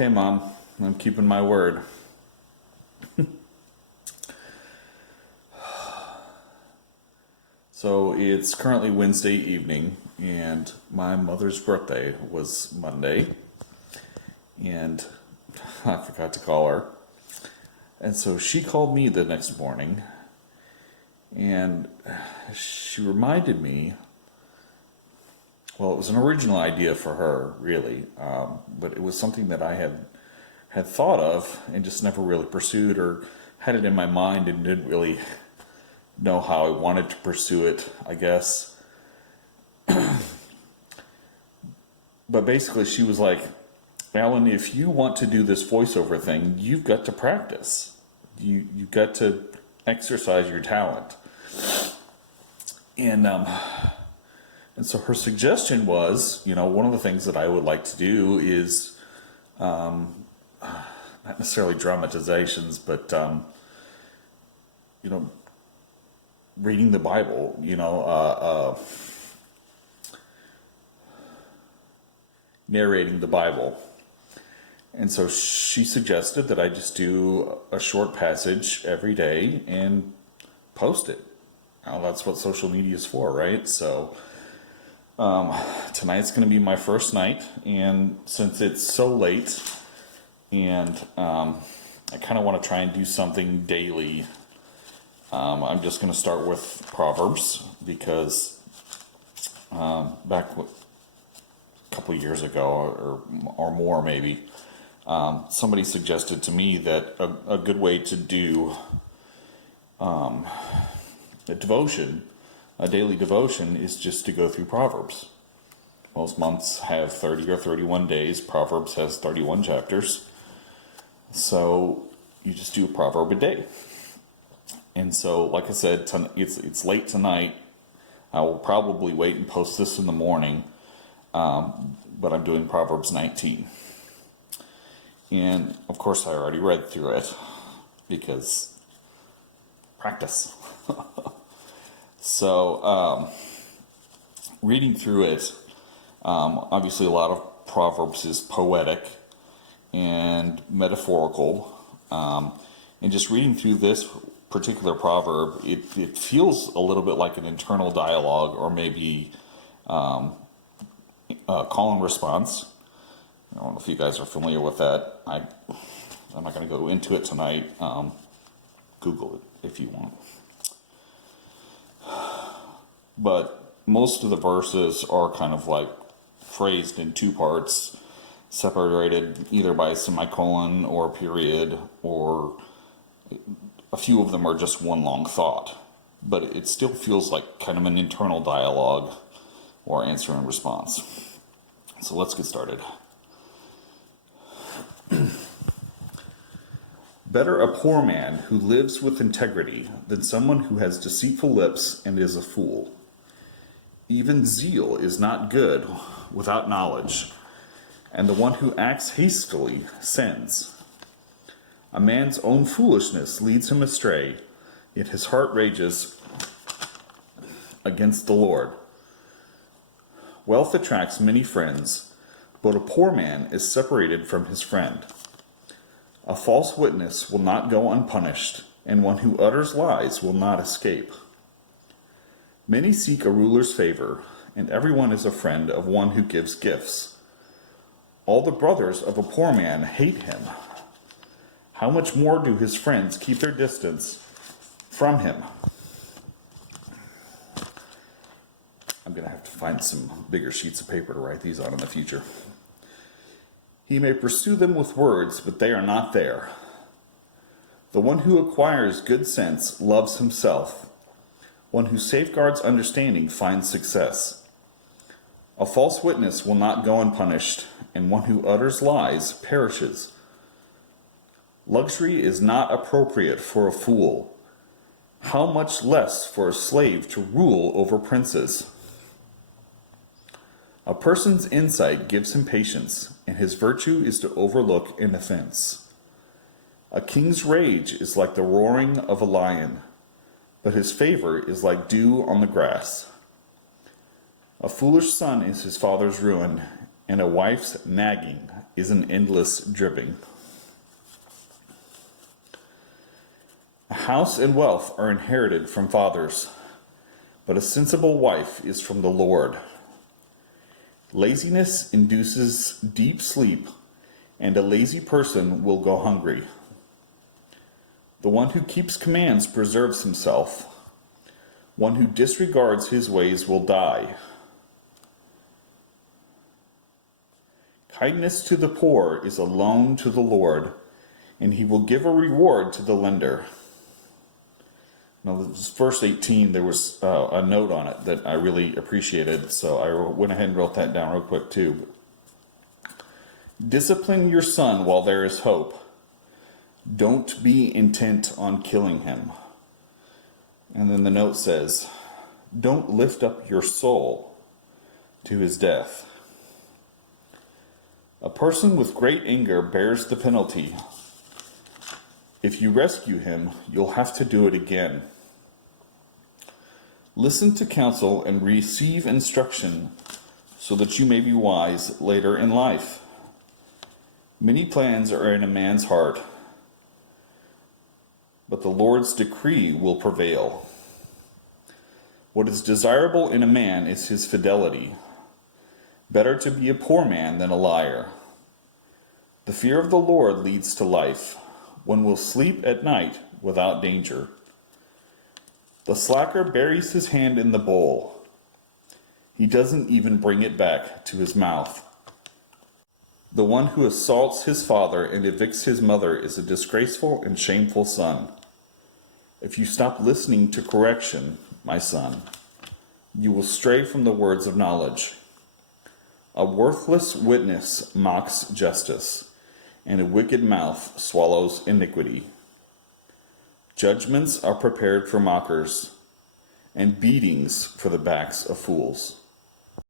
Okay, Mom, I'm keeping my word. So it's currently Wednesday evening, and my mother's birthday was Monday, and I forgot to call her. And so she called me the next morning, and she reminded me, well, it was an original idea for her, really, but it was something that I had thought of and just never really pursued, or had it in my mind and didn't really know how I wanted to pursue it, I guess. But basically she was like, Alan, if you want to do this voiceover thing, you've got to practice. You've got to exercise your talent. And so her suggestion was, one of the things that I would like to do is, not necessarily dramatizations, but, reading the Bible, narrating the Bible. And so she suggested that I just do a short passage every day and post it. Now, that's what social media is for, right? So tonight's going to be my first night, and since it's so late, and I kind of want to try and do something daily, I'm just going to start with Proverbs, because back a couple of years ago, or more maybe, somebody suggested to me that a good way to do a daily devotion, is just to go through Proverbs. Most months have 30 or 31 days. Proverbs has 31 chapters. So you just do a proverb a day. And so, like I said, it's late tonight. I will probably wait and post this in the morning. But I'm doing Proverbs 19. And, of course, I already read through it, because practice. So, reading through it, obviously a lot of Proverbs is poetic and metaphorical. And just reading through this particular proverb, it feels a little bit like an internal dialogue, or maybe call and response. I don't know if you guys are familiar with that. I'm not going to go into it tonight. Google it if you want. But most of the verses are kind of like phrased in two parts, separated either by a semicolon or a period, or a few of them are just one long thought. But it still feels like kind of an internal dialogue or answer and response. So let's get started. Better a poor man who lives with integrity than someone who has deceitful lips and is a fool. Even zeal is not good without knowledge, and the one who acts hastily sins. A man's own foolishness leads him astray, yet his heart rages against the Lord. Wealth attracts many friends, but a poor man is separated from his friend. A false witness will not go unpunished, and one who utters lies will not escape. Many seek a ruler's favor, and everyone is a friend of one who gives gifts. All the brothers of a poor man hate him. How much more do his friends keep their distance from him? I'm going to have to find some bigger sheets of paper to write these on in the future. He may pursue them with words, but they are not there. The one who acquires good sense loves himself. One who safeguards understanding finds success. A false witness will not go unpunished, and one who utters lies perishes. Luxury is not appropriate for a fool. How much less for a slave to rule over princes? A person's insight gives him patience, and his virtue is to overlook an offense. A king's rage is like the roaring of a lion, but his favor is like dew on the grass. A foolish son is his father's ruin, and a wife's nagging is an endless dripping. A house and wealth are inherited from fathers, but a sensible wife is from the Lord. Laziness induces deep sleep, and a lazy person will go hungry. The one who keeps commands preserves himself. One who disregards his ways will die. Kindness to the poor is a loan to the Lord, and he will give a reward to the lender. Now, this verse 18, there was a note on it that I really appreciated, so I went ahead and wrote that down real quick too. Discipline your son while there is hope. Don't be intent on killing him. And then the note says, don't lift up your soul to his death. A person with great anger bears the penalty. If you rescue him, you'll have to do it again. Listen to counsel and receive instruction so that you may be wise later in life. Many plans are in a man's heart, but the Lord's decree will prevail. What is desirable in a man is his fidelity. Better to be a poor man than a liar. The fear of the Lord leads to life. One will sleep at night without danger. The slacker buries his hand in the bowl. He doesn't even bring it back to his mouth. The one who assaults his father and evicts his mother is a disgraceful and shameful son. If you stop listening to correction, my son, you will stray from the words of knowledge. A worthless witness mocks justice, and a wicked mouth swallows iniquity. Judgments are prepared for mockers, and beatings for the backs of fools.